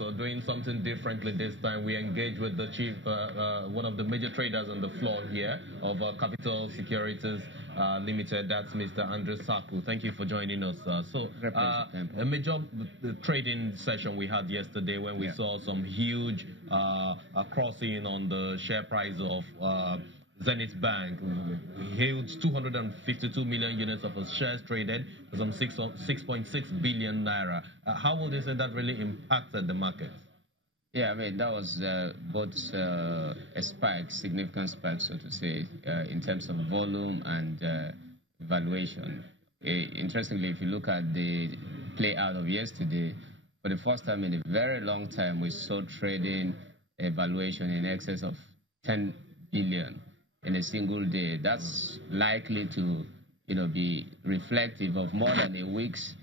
so doing something differently this time. We engage with the chief, one of the major traders on the floor here of Capital Securities Limited. That's Mr. Tsaku. Thank you for joining us. A major trading session we had yesterday when we saw some huge crossing on the share price of Zenith Bank. Huge 252 million units of shares traded for some 6.6 billion naira. How would you say that really impacted the market? Yeah, I mean, that was both a spike, significant spike, so to say, in terms of volume and valuation. Interestingly, if you look at the play out of yesterday, for the first time in a very long time, we saw trading a valuation in excess of 10 billion in a single day. That's likely to, be reflective of more than a week's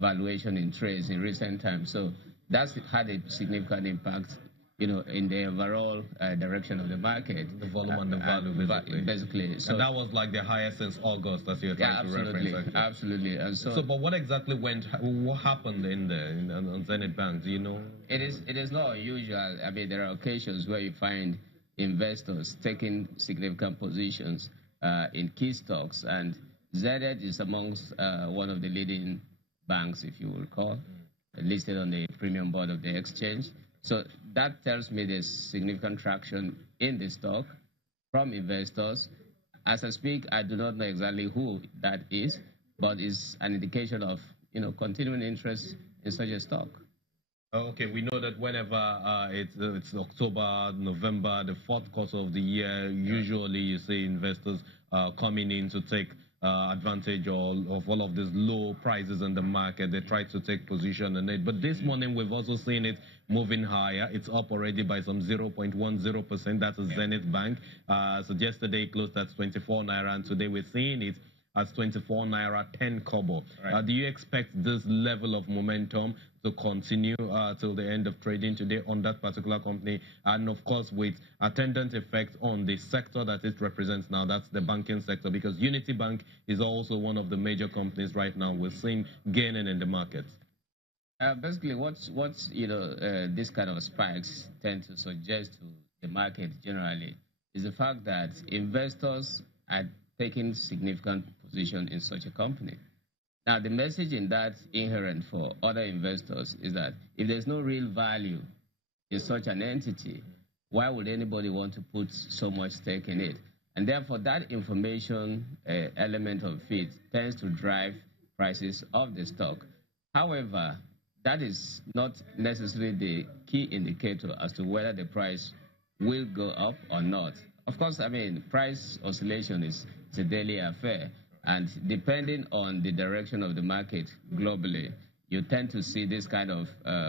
valuation in trades in recent times. So that's had a significant impact, in the overall direction of the market. The volume and the value, basically. So, and that was like the highest since August, as you're trying to reference. Actually. Absolutely. And but what exactly what happened on Zenith Bank? Do you know? It is not unusual. I mean, there are occasions where you find investors taking significant positions in key stocks, and Zenith is amongst one of the leading banks, if you will recall, listed on the premium board of the exchange. So that tells me there's significant traction in the stock from investors. As I speak, I do not know exactly who that is, but it's an indication of continuing interest in such a stock. Okay, we know that whenever it's October, November, the fourth quarter of the year, usually you see investors coming in to take advantage of all of these low prices in the market. They try to take position in it. But this morning, we've also seen it moving higher. It's up already by some 0.10%. That's a Zenith Bank. So yesterday it closed at 24 naira, and today we're seeing it as 24 naira 10 kobo. Right. Do you expect this level of momentum to continue till the end of trading today on that particular company? And of course, with attendant effect on the sector that it represents now, that's the banking sector, because Unity Bank is also one of the major companies right now we're seeing gaining in the market. Basically, what's this kind of spikes tend to suggest to the market generally is the fact that investors are taking significant position in such a company. Now, the message in that inherent for other investors is that if there's no real value in such an entity, why would anybody want to put so much stake in it? And therefore, that information element of it tends to drive prices of the stock. However, that is not necessarily the key indicator as to whether the price will go up or not. Of course, I mean, price oscillation is a daily affair. And depending on the direction of the market globally, you tend to see this kind of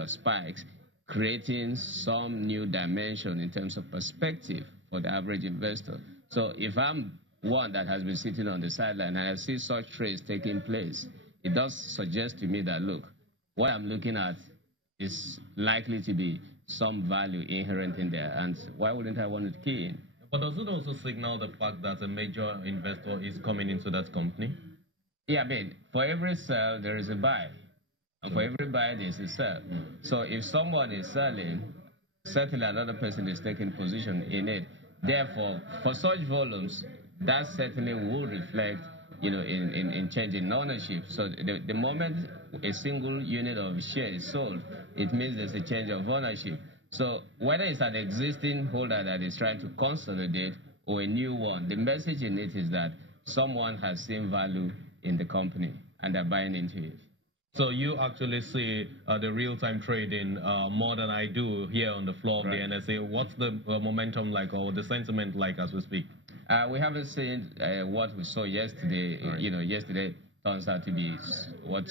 spikes creating some new dimension in terms of perspective for the average investor. So if I'm one that has been sitting on the sideline and I see such trades taking place, it does suggest to me that, look, what I'm looking at is likely to be some value inherent in there. And why wouldn't I want to key in? But does it also signal the fact that a major investor is coming into that company? Yeah, I mean, for every sell, there is a buy. And for every buy, there's a sell. So if someone is selling, certainly another person is taking position in it. Therefore, for such volumes, that certainly will reflect, in changing ownership. So the moment a single unit of share is sold, it means there's a change of ownership. So whether it's an existing holder that is trying to consolidate or a new one, the message in it is that someone has seen value in the company and they're buying into it. So you actually see the real-time trading more than I do here on the floor of the NSA. What's the momentum like, or the sentiment like as we speak? We haven't seen what we saw yesterday. Right. Yesterday turns out to be what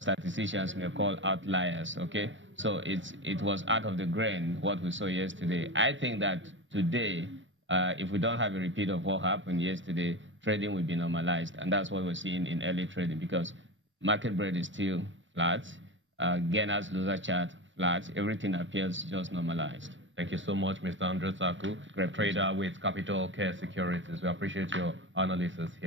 statisticians may call outliers, okay? So it was out of the grain what we saw yesterday. I think that today, if we don't have a repeat of what happened yesterday, trading will be normalized, and that's what we're seeing in early trading, because market bread is still flat, gainers, loser chart flat, everything appears just normalized. Thank you so much, Mr. Tsaku, great trader with Capital Care Securities. We appreciate your analysis here.